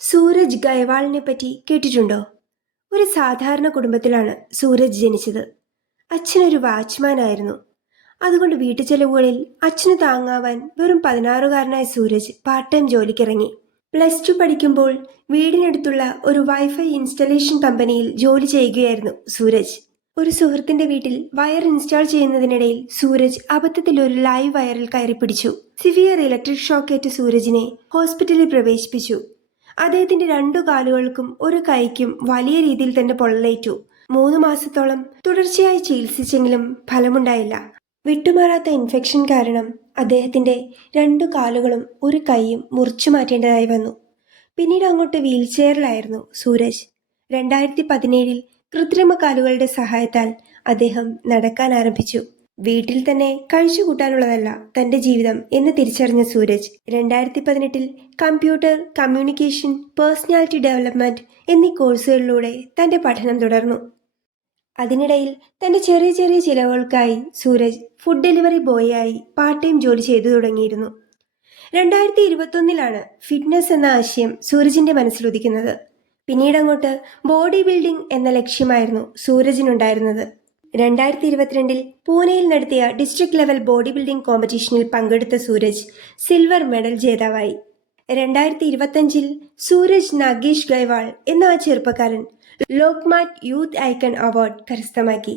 സൂരജ് ഗയവാളിനെ പറ്റി കേട്ടിട്ടുണ്ടോ? ഒരു സാധാരണ കുടുംബത്തിലാണ് സൂരജ് ജനിച്ചത്. അച്ഛനൊരു വാച്ച്മാനായിരുന്നു. അതുകൊണ്ട് വീട്ടുചെലവുകളിൽ അച്ഛന് താങ്ങാവാൻ വെറും 16കാരനായ സൂരജ് പാർട്ട് ടൈം ജോലിക്കിറങ്ങി. +2 പഠിക്കുമ്പോൾ വീടിനടുത്തുള്ള ഒരു വൈഫൈ ഇൻസ്റ്റലേഷൻ കമ്പനിയിൽ ജോലി ചെയ്യുകയായിരുന്നു സൂരജ്. ഒരു സുഹൃത്തിന്റെ വീട്ടിൽ വയർ ഇൻസ്റ്റാൾ ചെയ്യുന്നതിനിടയിൽ സൂരജ് അബദ്ധത്തിൽ ഒരു ലൈവ് വയറിൽ കയറിപ്പിടിച്ചു. സിവിയർ ഇലക്ട്രിക് ഷോക്കേറ്റ സൂരജിനെ ഹോസ്പിറ്റലിൽ പ്രവേശിപ്പിച്ചു. അദ്ദേഹത്തിന്റെ 2 കാലുകൾക്കും ഒരു കൈക്കും വലിയ രീതിയിൽ തന്നെ പൊള്ളലേറ്റു. 3 മാസത്തോളം തുടർച്ചയായി ചികിത്സിച്ചെങ്കിലും ഫലമുണ്ടായില്ല. വിട്ടുമാറാത്ത ഇൻഫെക്ഷൻ കാരണം അദ്ദേഹത്തിന്റെ 2 കാലുകളും ഒരു കൈയും മുറിച്ചു മാറ്റേണ്ടതായി വന്നു. പിന്നീട് അങ്ങോട്ട് വീൽചെയറിലായിരുന്നു സൂരജ്. 2017 കൃത്രിമ കാലുകളുടെ സഹായത്താൽ അദ്ദേഹം നടക്കാൻ ആരംഭിച്ചു. വീട്ടിൽ തന്നെ കഴിച്ചുകൂട്ടാനുള്ളതല്ല തന്റെ ജീവിതം എന്ന് തിരിച്ചറിഞ്ഞ Suraj 2018 computer, communication, personality development എന്നീ കോഴ്സുകളിലൂടെ തന്റെ പഠനം തുടർന്നു. അതിനിടയിൽ തന്റെ ചെറിയ ചെറിയ ചിലവുകൾക്കായി സൂരജ് ഫുഡ് ഡെലിവറി ബോയായി പാർട്ട് ടൈം ജോലി ചെയ്തു തുടങ്ങിയിരുന്നു. 2021 ഫിറ്റ്നസ് എന്ന ആശയം സൂരജിന്റെ മനസ്സിലുദിക്കുന്നത്. പിന്നീട് അങ്ങോട്ട് ബോഡി ബിൽഡിംഗ് എന്ന ലക്ഷ്യമായിരുന്നു സൂരജിനുണ്ടായിരുന്നത്. 2022 പൂനെയിൽ നടത്തിയ ഡിസ്ട്രിക്ട് ലെവൽ ബോഡി ബിൽഡിംഗ് കോമ്പറ്റീഷനിൽ പങ്കെടുത്ത സൂരജ് സിൽവർ മെഡൽ ജേതാവായി. 2025 സൂരജ് നാഗേഷ് ഗയവാൾ എന്ന ആ ചെറുപ്പക്കാരൻ ലോക്മാറ്റ് യൂത്ത് ഐക്കൺ അവാർഡ് കരസ്ഥമാക്കി.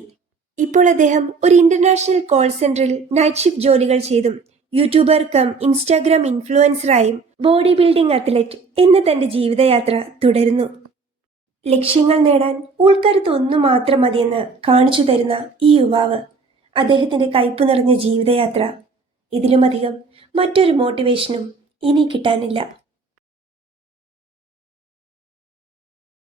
ഇപ്പോൾ അദ്ദേഹം ഒരു ഇന്റർനാഷണൽ കോൾ സെന്ററിൽ നൈറ്റ് ഷിഫ്റ്റ് ജോലികൾ ചെയ്തും യൂട്യൂബർ കം ഇൻസ്റ്റാഗ്രാം ഇൻഫ്ലുവൻസറായും ബോഡി ബിൽഡിംഗ് അത്ലറ്റ് എന്ന തന്റെ ജീവിതയാത്ര തുടരുന്നു. ലക്ഷ്യങ്ങൾ നേടാൻ ഉൾക്കരുത്ത് ഒന്നു മാത്രം മതിയെന്ന് കാണിച്ചു തരുന്ന ഈ യുവാവ്, അദ്ദേഹത്തിന്റെ കയ്പു നിറഞ്ഞ ജീവിതയാത്ര, ഇതിലുമധികം മറ്റൊരു മോട്ടിവേഷനും ഇനി കിട്ടാനില്ല.